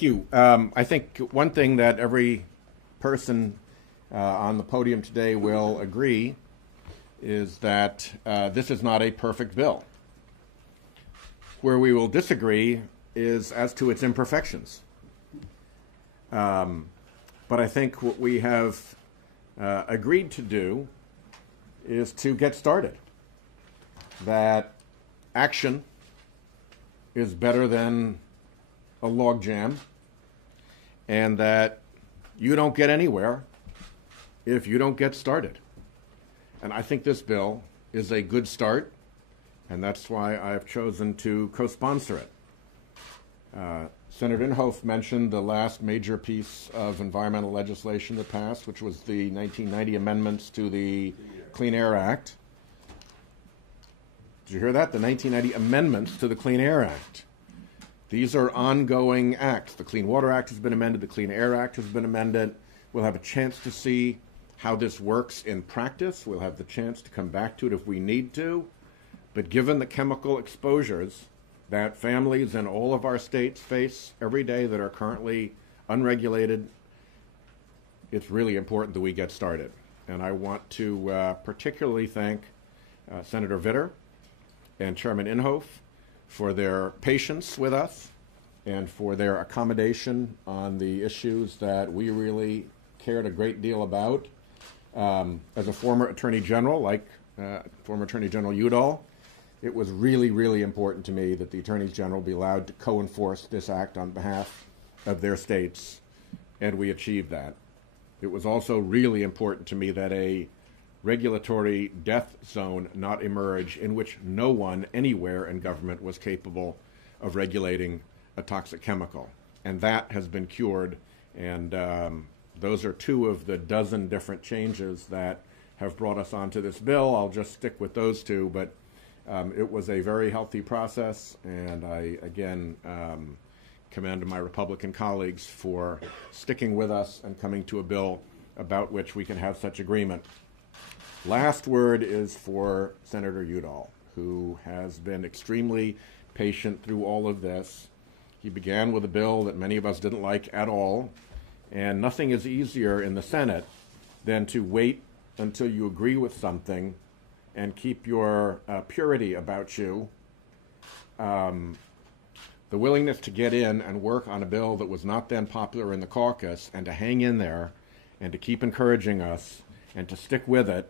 Thank you. I think one thing that every person on the podium today will agree is that this is not a perfect bill. Where we will disagree is as to its imperfections. But I think what we have agreed to do is to get started. That action is better than a logjam, and that you don't get anywhere if you don't get started. And I think this bill is a good start, and that's why I've chosen to co-sponsor it. Senator Inhofe mentioned the last major piece of environmental legislation that passed, which was the 1990 amendments to the Clean Air Act. Did you hear that? The 1990 amendments to the Clean Air Act. These are ongoing acts. The Clean Water Act has been amended. The Clean Air Act has been amended. We'll have a chance to see how this works in practice. We'll have the chance to come back to it if we need to. But given the chemical exposures that families in all of our states face every day that are currently unregulated, it's really important that we get started. And I want to particularly thank Senator Vitter and Chairman Inhofe for their patience with us and for their accommodation on the issues that we really cared a great deal about. As a former Attorney General, like former Attorney General Udall, it was really, really important to me that the Attorneys General be allowed to co-enforce this act on behalf of their states, and we achieved that. It was also really important to me that a regulatory death zone not emerge in which no one anywhere in government was capable of regulating a toxic chemical. And that has been cured, and those are two of the dozen different changes that have brought us onto this bill. I'll just stick with those two, but it was a very healthy process, and I, again, commend my Republican colleagues for sticking with us and coming to a bill about which we can have such agreement. Last word is for Senator Udall, who has been extremely patient through all of this. He began with a bill that many of us didn't like at all, and nothing is easier in the Senate than to wait until you agree with something and keep your purity about you. The willingness to get in and work on a bill that was not then popular in the caucus, and to hang in there and to keep encouraging us and to stick with it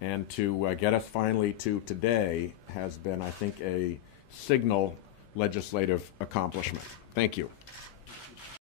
and to get us finally to today has been, I think, a signal legislative accomplishment. Thank you.